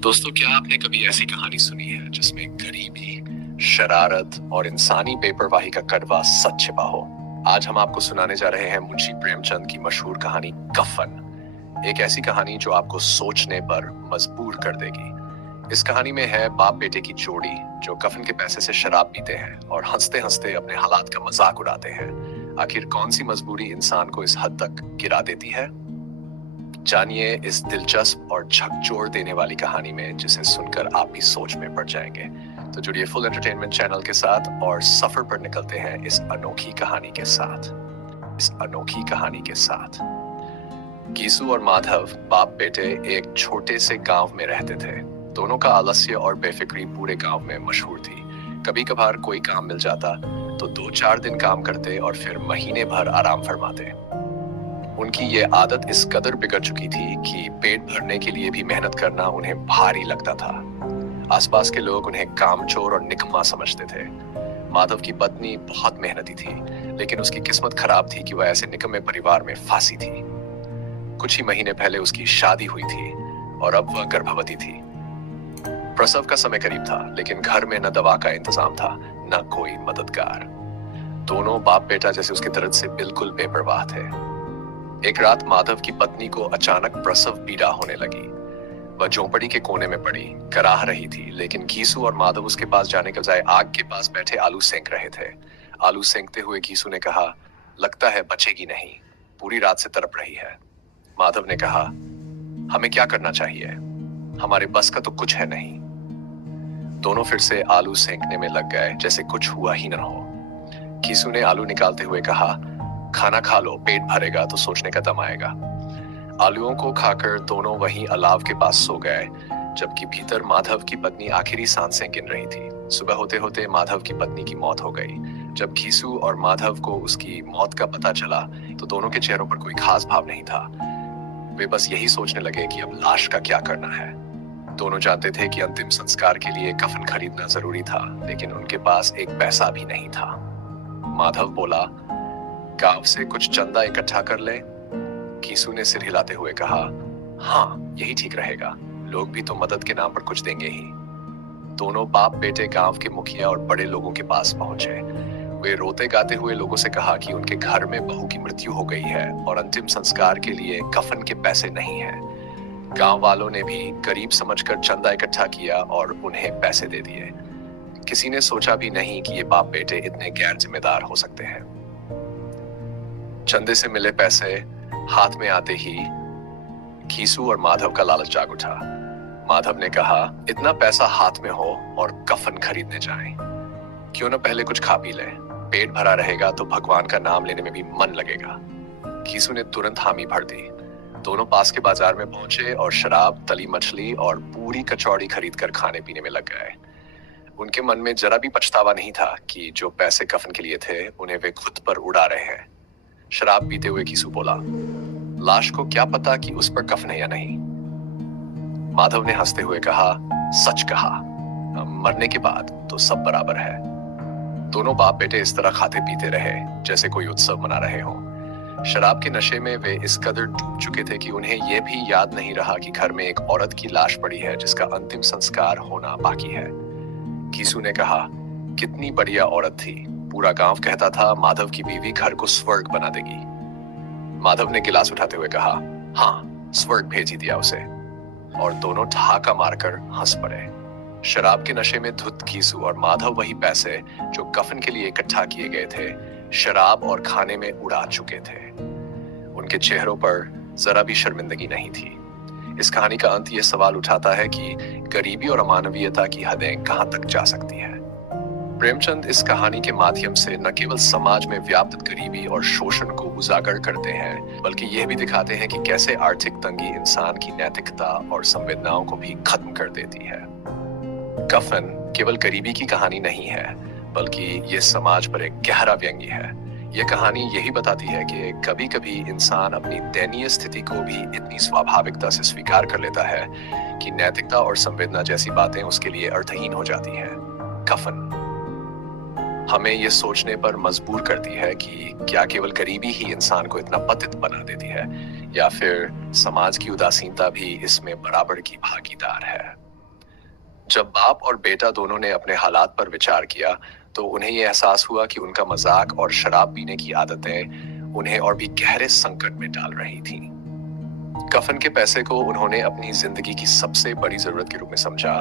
दोस्तों, क्या आपने कभी ऐसी कहानी सुनी है जिसमें गरीबी, शरारत और इंसानी बेपरवाही का कड़वा सच छिपा हो? आज हम आपको सुनाने जा रहे हैं मुंशी प्रेमचंद की मशहूर कहानी कफन। एक ऐसी कहानी जो आपको सोचने पर मजबूर कर देगी। इस कहानी में है बाप बेटे की जोड़ी जो कफन के पैसे से शराब पीते हैं और हंसते हंसते अपने हालात का मजाक उड़ाते हैं। आखिर कौन सी मजबूरी इंसान को इस हद तक गिरा देती है? जानिए इस दिलचस्प और झकझोर देने वाली कहानी में, जिसे सुनकर आप भी सोच में पड़ जाएंगे। तो जुड़िए फुल एंटरटेनमेंट चैनल के साथ और सफर पर निकलते हैं इस अनोखी कहानी के साथ। गीसू और माधव बाप बेटे एक छोटे से गांव में रहते थे। दोनों का आलस्य और बेफिक्री पूरे गांव में मशहूर थी। कभी कभार कोई काम मिल जाता तो 2-4 दिन काम करते और फिर महीने भर आराम फरमाते। उनकी ये आदत इस कदर बिगड़ चुकी थी कि पेट भरने के लिए भी मेहनत करना उन्हें भारी लगता था। आसपास के लोग उन्हें कामचोर और निकम्मा समझते थे। माधव की पत्नी बहुत मेहनती थी, लेकिन उसकी किस्मत खराब थी कि वह ऐसे निकम्मे परिवार में फांसी थी। कुछ ही महीने पहले उसकी शादी हुई थी और अब वह गर्भवती थी। प्रसव का समय करीब था, लेकिन घर में न दवा का इंतजाम था, न कोई मददगार। दोनों बाप बेटा जैसे उसके दर्द से बिल्कुल बेपरवाह थे। एक रात माधव की पत्नी को अचानक प्रसव पीड़ा होने लगी। वह झोंपड़ी के कोने में पड़ी कराह रही थी, लेकिन घीसू और माधव उसके पास जाने के बजाय आग के पास बैठे आलू सेंक रहे थे। आलू सेंकते हुए घीसू ने कहा, लगता है बचेगी नहीं, पूरी रात से तड़प रही है। माधव ने कहा, हमें क्या करना चाहिए, हमारे बस का तो कुछ है नहीं। दोनों फिर से आलू सेंकने में लग गए जैसे कुछ हुआ ही न हो। घीसू ने आलू निकालते हुए कहा, खाना खा लो, पेट भरेगा तो सोचने का दम आएगा। आलूओं को खाकर दोनों वहीं अलाव के पास सो गए, जबकि भीतर माधव की पत्नी आखिरी सांसें गिन रही थी। सुबह होते होते माधव की पत्नी की मौत हो गई। जब घीसू और माधव को उसकी मौत का पता चला तो दोनों के चेहरों पर कोई खास भाव नहीं था। वे बस यही सोचने लगे कि अब लाश का क्या करना है। दोनों जानते थे कि अंतिम संस्कार के लिए कफन खरीदना जरूरी था, लेकिन उनके पास एक पैसा भी नहीं था। माधव बोला, गांव से कुछ चंदा इकट्ठा कर ले। घीसू ने सिर हिलाते हुए कहा, हाँ यही ठीक रहेगा, लोग भी तो मदद के नाम पर कुछ देंगे ही। दोनों बाप बेटे गांव के मुखिया और बड़े लोगों के पास पहुंचे। वे रोते गाते हुए लोगों से कहा कि उनके घर में बहू की मृत्यु हो गई है और अंतिम संस्कार के लिए कफन के पैसे नहीं है। गांव वालों ने भी गरीब समझकर चंदा इकट्ठा किया और उन्हें पैसे दे दिए। किसी ने सोचा भी नहीं कि ये बाप बेटे इतने गैर जिम्मेदार हो सकते हैं। चंदे से मिले पैसे हाथ में आते ही घीसू और माधव का लालच जाग उठा। माधव ने कहा, इतना पैसा हाथ में हो और कफन खरीदने जाएं, क्यों न पहले कुछ खा पी लें, पेट भरा रहेगा तो भगवान का नाम लेने में भी मन लगेगा। घीसू ने तुरंत हामी भर दी। दोनों पास के बाजार में पहुंचे और शराब, तली मछली और पूरी कचौड़ी खरीद कर खाने पीने में लग गए। उनके मन में जरा भी पछतावा नहीं था कि जो पैसे कफन के लिए थे उन्हें वे खुद पर उड़ा रहे हैं। शराब पीते हुए घीसू बोला, लाश को क्या पता कि उस पर कफन है या नहीं। माधव ने हंसते हुए कहा, सच कहा, मरने के बाद तो सब बराबर है। दोनों बाप बेटे इस तरह खाते पीते रहे जैसे कोई उत्सव मना रहे हों। शराब के नशे में वे इस कदर डूब चुके थे कि उन्हें यह भी याद नहीं रहा कि घर में एक औरत की लाश पड़ी है जिसका अंतिम संस्कार होना बाकी है। घीसू ने कहा, कितनी बढ़िया औरत थी, पूरा गांव कहता था माधव की बीवी घर को स्वर्ग बना देगी। माधव ने गिलास उठाते हुए कहा, हाँ स्वर्ग भेज ही दिया उसे। और दोनों ठहाका मारकर हंस पड़े। शराब के नशे में धुत घीसू और माधव वही पैसे जो कफन के लिए इकट्ठा किए गए थे शराब और खाने में उड़ा चुके थे। उनके चेहरों पर जरा भी शर्मिंदगी नहीं थी। इस कहानी का अंत ये सवाल उठाता है कि गरीबी और अमानवीयता की हदें कहां तक जा सकती है। प्रेमचंद इस कहानी के माध्यम से न केवल समाज में व्याप्त गरीबी और शोषण को उजागर करते हैं, बल्कि यह भी दिखाते हैं कि कैसे आर्थिक तंगी इंसान की नैतिकता और संवेदनाओं को भी खत्म कर देती है। कफन केवल गरीबी की कहानी नहीं है, बल्कि ये समाज पर एक गहरा व्यंग्य है। यह कहानी यही बताती है कि कभी कभी इंसान अपनी दयनीय स्थिति को भी इतनी स्वाभाविकता से स्वीकार कर लेता है कि नैतिकता और संवेदना जैसी बातें उसके लिए अर्थहीन हो जाती हैं। कफन हमें ये सोचने पर मजबूर करती है कि क्या केवल गरीबी ही इंसान को इतना पतित बना देती है, या फिर समाज की उदासीनता भी इसमें बराबर की भागीदार है। जब बाप और बेटा दोनों ने अपने हालात पर विचार किया तो उन्हें यह एहसास हुआ कि उनका मजाक और शराब पीने की आदतें उन्हें और भी गहरे संकट में डाल रही थीं। कफन के पैसे को उन्होंने अपनी जिंदगी की सबसे बड़ी जरूरत के रूप में समझा,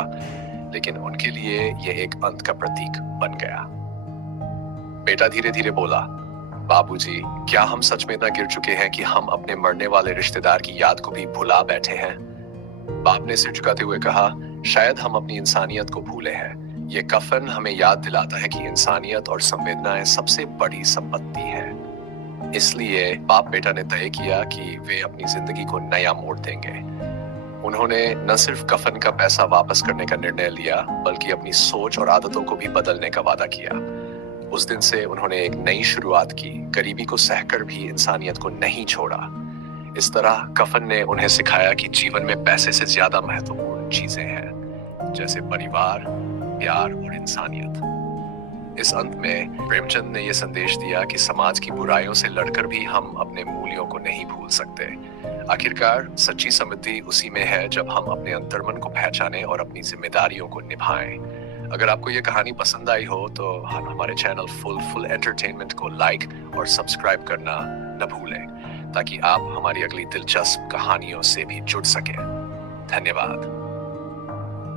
लेकिन उनके लिए यह एक अंत का प्रतीक बन गया। बेटा धीरे धीरे बोला, बाबूजी, क्या हम सच में इतना गिर चुके हैं कि हम अपने मरने वाले रिश्तेदार की याद को भी भुला बैठे हैं? बाप ने सिर झुकाते हुए कहा, शायद हम अपनी इंसानियत को भूले हैं। ये कफन हमें याद दिलाता है कि इंसानियत और संवेदनाएं सबसे बड़ी संपत्ति है। इसलिए बाप बेटा ने तय किया कि वे अपनी जिंदगी को नया मोड़ देंगे। उन्होंने न सिर्फ कफन का पैसा वापस करने का निर्णय लिया, बल्कि अपनी सोच और आदतों को भी बदलने का वादा किया। उस दिन से उन्होंने एक नई शुरुआत की, गरीबी को सहकर भी इंसानियत को नहीं छोड़ा। इस तरह कफन ने उन्हें सिखाया कि जीवन में पैसे से ज्यादा महत्वपूर्ण चीजें हैं, जैसे परिवार, प्यार और इंसानियत। इस अंत में प्रेमचंद ने यह संदेश दिया कि समाज की बुराइयों से लड़कर भी हम अपने मूल्यों को नहीं भूल सकते। आखिरकार सच्ची समृद्धि उसी में है जब हम अपने अंतर्मन को पहचानें और अपनी जिम्मेदारियों को निभाएं। अगर आपको ये कहानी पसंद आई हो तो हमारे चैनल फुल एंटरटेनमेंट को लाइक और सब्सक्राइब करना न भूलें, ताकि आप हमारी अगली दिलचस्प कहानियों से भी जुड़ सकें। धन्यवाद।